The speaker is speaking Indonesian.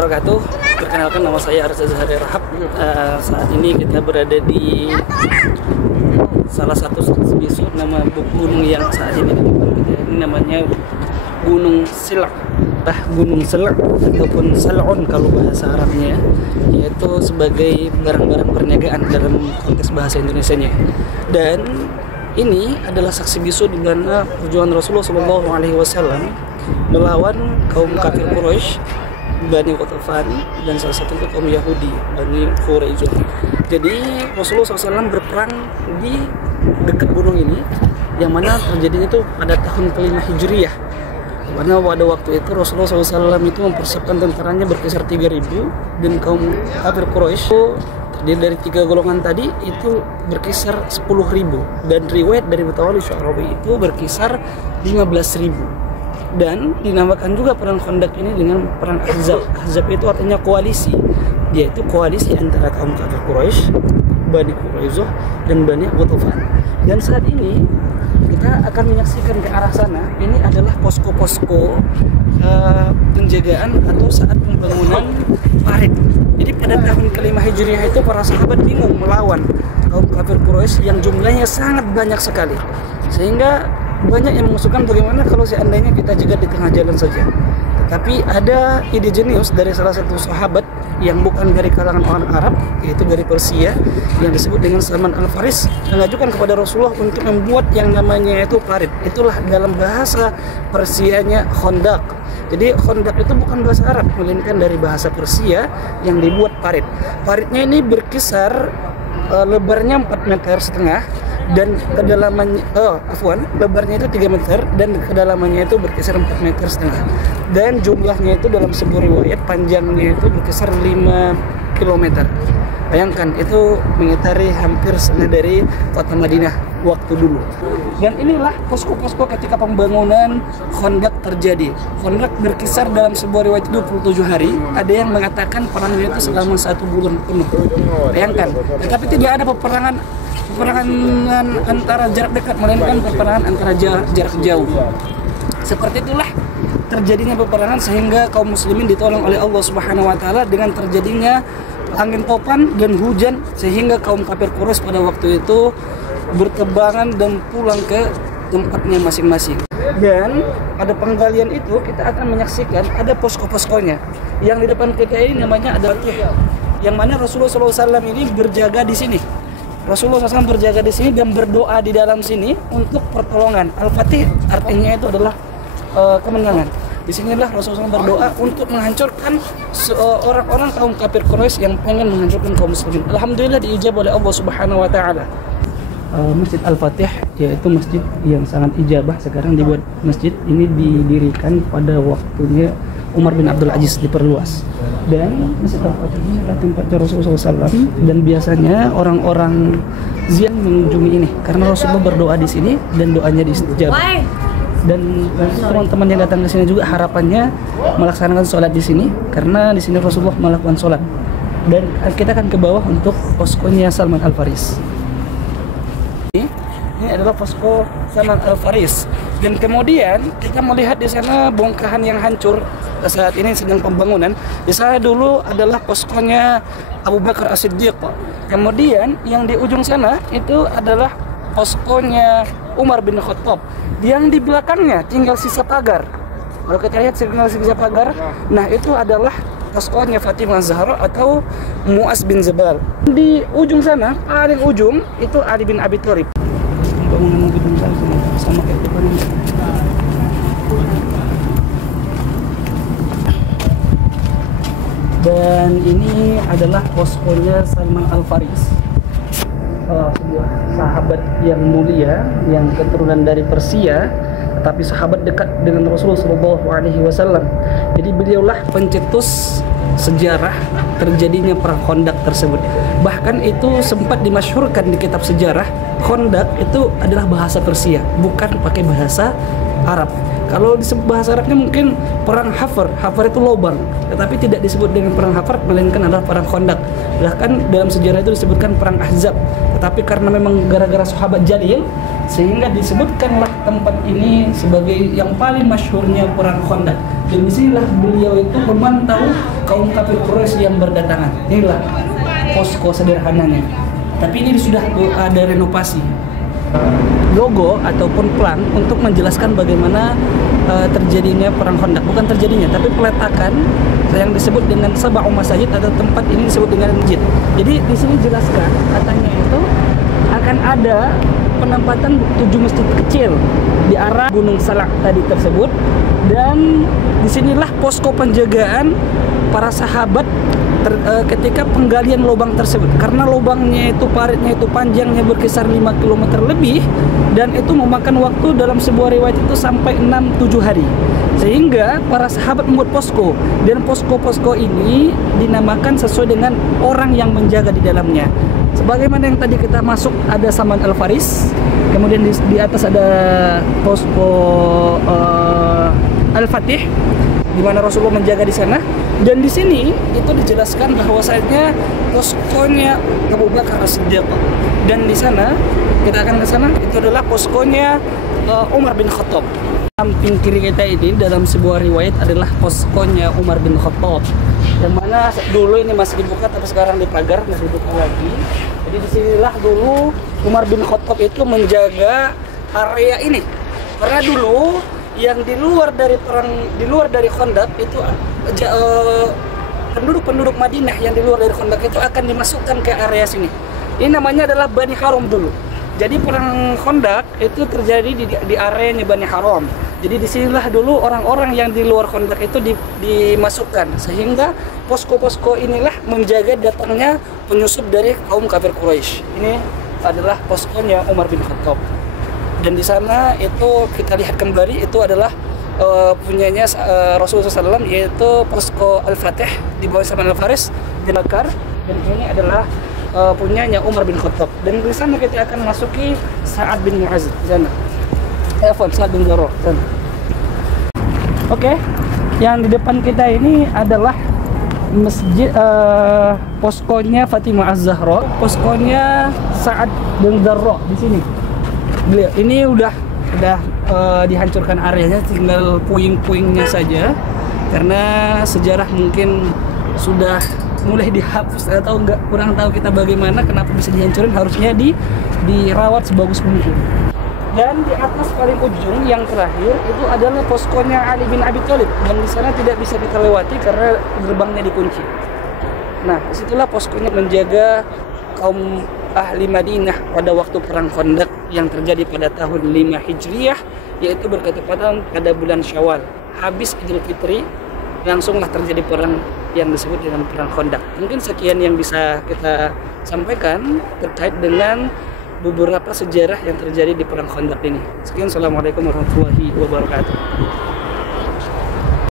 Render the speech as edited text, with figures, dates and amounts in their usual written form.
wabarakatuh. Perkenalkan, nama saya Arza Zahari Rahab. Saat ini kita berada di salah satu bisu nama gunung yang saat ini namanya Gunung Silak, Gunung Selak ataupun Sal'un kalau bahasa Arabnya, yaitu sebagai barang-barang perniagaan dalam konteks bahasa Indonesianya. Dan ini adalah saksi bisu di mana perjuangan Rasulullah SAW melawan kaum kafir Quraisy, Bani Qatafan, dan salah satu itu kaum Yahudi, Bani Quraisyah. Jadi Rasulullah SAW berperang di dekat gunung ini, yang mana terjadinya itu pada tahun kelima Hijriyah. Karena pada waktu itu Rasulullah SAW itu mempersiapkan tentaranya berkisar 3.000, dan kaum kafir Quraisy terdiri dari 3 golongan tadi itu berkisar 10.000, dan riwayat dari Mutawalli Syu'arawi itu berkisar 15.000. Dan dinamakan juga perang Khandaq ini dengan perang Ahzab. Ahzab itu artinya koalisi, yaitu koalisi antara kaum kafir Quraisy, Bani Quraisyah, dan Bani Qatafan. Dan saat ini kita akan menyaksikan ke arah sana. Ini adalah posko-posko penjagaan atau saat pembangunan parit. Jadi pada tahun kelima Hijriah itu para sahabat bingung melawan kaum kafir Quraisy yang jumlahnya sangat banyak sekali, sehingga banyak yang mengusulkan bagaimana kalau seandainya kita jegat di tengah jalan saja. Tapi ada ide jenius dari salah satu sahabat yang bukan dari kalangan orang Arab, yaitu dari Persia, yang disebut dengan Salman Al-Faris, mengajukan kepada Rasulullah untuk membuat yang namanya itu parit. Itulah dalam bahasa Persianya Khandaq. Jadi Khandaq itu bukan bahasa Arab, melainkan dari bahasa Persia yang dibuat parit. Paritnya ini berkisar lebarnya 4,5 meter, dan kedalamannya lebarnya itu 3 meter, dan kedalamannya itu berkisar 4,5 meter. Dan jumlahnya itu dalam sebuah riwayat panjangnya itu berkisar 5 km. Bayangkan, itu mengitari hampir setengah dari kota Madinah waktu dulu. Dan inilah posko-posko ketika pembangunan Khandaq terjadi. Khandaq berkisar dalam sebuah riwayat 27 hari. Ada yang mengatakan perangnya itu selama 1 bulan penuh. Bayangkan, tetapi tidak ada peperangan antara jarak dekat, melainkan peperangan antara jarak jauh. Seperti itulah terjadinya peperangan, sehingga kaum muslimin ditolong oleh Allah Subhanahu wa taala dengan terjadinya angin topan dan hujan, sehingga kaum kafir Quraisy pada waktu itu bertebangan dan pulang ke tempatnya masing-masing. Dan pada penggalian itu kita akan menyaksikan ada posko-poskonya. Yang di depan kita ini namanya ada Al-Fatih, yang mana Rasulullah SAW ini berjaga di sini. Rasulullah SAW berjaga di sini dan berdoa di dalam sini untuk pertolongan. Al-Fatih artinya itu adalah kemenangan. Di sinilah Rasulullah SAW berdoa untuk menghancurkan orang-orang kaum kafir Quraisy yang pengen menghancurkan kaum muslimin. Alhamdulillah diijab oleh Allah Subhanahu wa taala. Masjid Al-Fatih, yaitu masjid yang sangat ijabah, sekarang dibuat masjid ini didirikan pada waktunya Umar bin Abdul Aziz, diperluas. Dan Masjid Al-Fatih ini adalah tempatnya Rasulullah SAW, dan biasanya orang-orang zian mengunjungi ini karena Rasulullah berdoa di sini dan doanya diijabah. Dan teman-teman yang datang ke sini juga harapannya melaksanakan sholat di sini, karena di sini Rasulullah melakukan sholat. Dan kita akan ke bawah untuk poskonya Salman Al-Faris. Ini adalah posko Salman Al-Faris. Dan kemudian kita melihat di sana bongkahan yang hancur saat ini sedang pembangunan. Di sana dulu adalah poskonya Abu Bakar As-Siddiq. Kemudian yang di ujung sana itu adalah poskonya Umar bin Khattab. Yang di belakangnya tinggal sisa pagar. Kalau kita lihat tinggal sisa pagar, nah itu adalah poskonya Fatimah Zahra atau Mu'az bin Jabal. Di ujung sana, paling ujung itu Ali bin Abi Thalib. Bangunan gedung sama kayak depan ini. Dan ini adalah poskonya Salman Al-Faris, sebuah sahabat yang mulia yang keturunan dari Persia, tetapi sahabat dekat dengan Rasulullah SAW. Jadi beliaulah pencetus sejarah terjadinya perang Khandaq tersebut. Bahkan itu sempat dimasyhurkan di kitab sejarah, Khandaq itu adalah bahasa Persia, bukan pakai bahasa Arab. Kalau disebut bahasa Arabnya mungkin perang Hafar. Hafar itu lubang, tetapi tidak disebut dengan perang Hafar, melainkan adalah perang Khandaq. Bahkan dalam sejarah itu disebutkan perang Ahzab. Tetapi karena memang gara-gara sahabat jalil, sehingga disebutkanlah tempat ini sebagai yang paling masyhurnya perang Khandaq. Dan disinilah beliau itu memantau kaum kafir Quraisy yang berdatangan. Inilah posko sederhananya. Tapi ini sudah ada renovasi. Logo ataupun plan untuk menjelaskan bagaimana terjadinya perang Khandaq, bukan terjadinya tapi peletakan yang disebut dengan sab'u masajid atau tempat ini disebut dengan masjid. Jadi di sini jelaskan katanya itu akan ada penempatan 7 masjid kecil di arah Gunung Salak tadi tersebut, dan disinilah posko penjagaan para sahabat ketika penggalian lubang tersebut, karena lubangnya itu paritnya itu panjangnya berkisar 5 km lebih, dan itu memakan waktu dalam sebuah riwayat itu sampai 6-7 hari, sehingga para sahabat membuat posko, dan posko-posko ini dinamakan sesuai dengan orang yang menjaga di dalamnya. Sebagaimana yang tadi kita masuk ada Salman Al-Faris, kemudian di atas ada posko Al-Fatih, di mana Rasulullah menjaga di sana. Dan di sini itu dijelaskan bahwasanya poskonya Abu Bakar As-Siddiq, dan di sana kita akan ke sana itu adalah poskonya Umar bin Khattab. Samping kiri kita ini dalam sebuah riwayat adalah poskonya Umar bin Khattab, yang mana dulu ini masih dibuka tapi sekarang dipagar, masih dibuka lagi. Jadi disinilah dulu Umar bin Khattab itu menjaga area ini, karena dulu yang di luar dari Khandaq itu penduduk Madinah yang di luar dari Khandaq itu akan dimasukkan ke area sini. Ini namanya adalah Bani Haram dulu. Jadi perang Khandaq itu terjadi di areanya Bani Haram. Jadi disinilah dulu orang-orang yang di luar Khandaq itu dimasukkan, sehingga posko-posko inilah menjaga datangnya penyusup dari kaum kafir Quraisy. Ini adalah poskonya Umar bin Khattab. Dan di sana itu kita lihat kembali itu adalah punyanya Rasulullah SAW, yaitu posko Al-Fatih di bawah Salman Al-Faris di Bakar, dan ini adalah punyanya Umar bin Khattab. Dan di sana kita akan masuki Sa'ad bin Mu'adz di sana. Sa'ad bin Zarrah sana. Oke, yang di depan kita ini adalah masjid poskonya Fatimah Az-Zahra, poskonya Sa'ad bin Zarrah di sini. Beliau ini udah dihancurkan areanya, tinggal puing-puingnya saja karena sejarah mungkin sudah mulai dihapus atau kurang tahu kita bagaimana kenapa bisa dihancurin, harusnya dirawat sebagus mungkin. Dan di atas paling ujung yang terakhir itu adalah poskonya Ali bin Abi Thalib, dan di sana tidak bisa kita lewati karena gerbangnya dikunci. Nah, disitulah poskonya menjaga kaum ahli Madinah pada waktu perang Khandaq yang terjadi pada tahun 5 Hijriah, yaitu bertepatan pada bulan Syawal. Habis Idul Fitri, langsunglah terjadi perang yang disebut dengan perang Khandaq. Mungkin sekian yang bisa kita sampaikan terkait dengan beberapa sejarah yang terjadi di perang Khandaq ini. Sekian, assalamualaikum warahmatullahi wabarakatuh.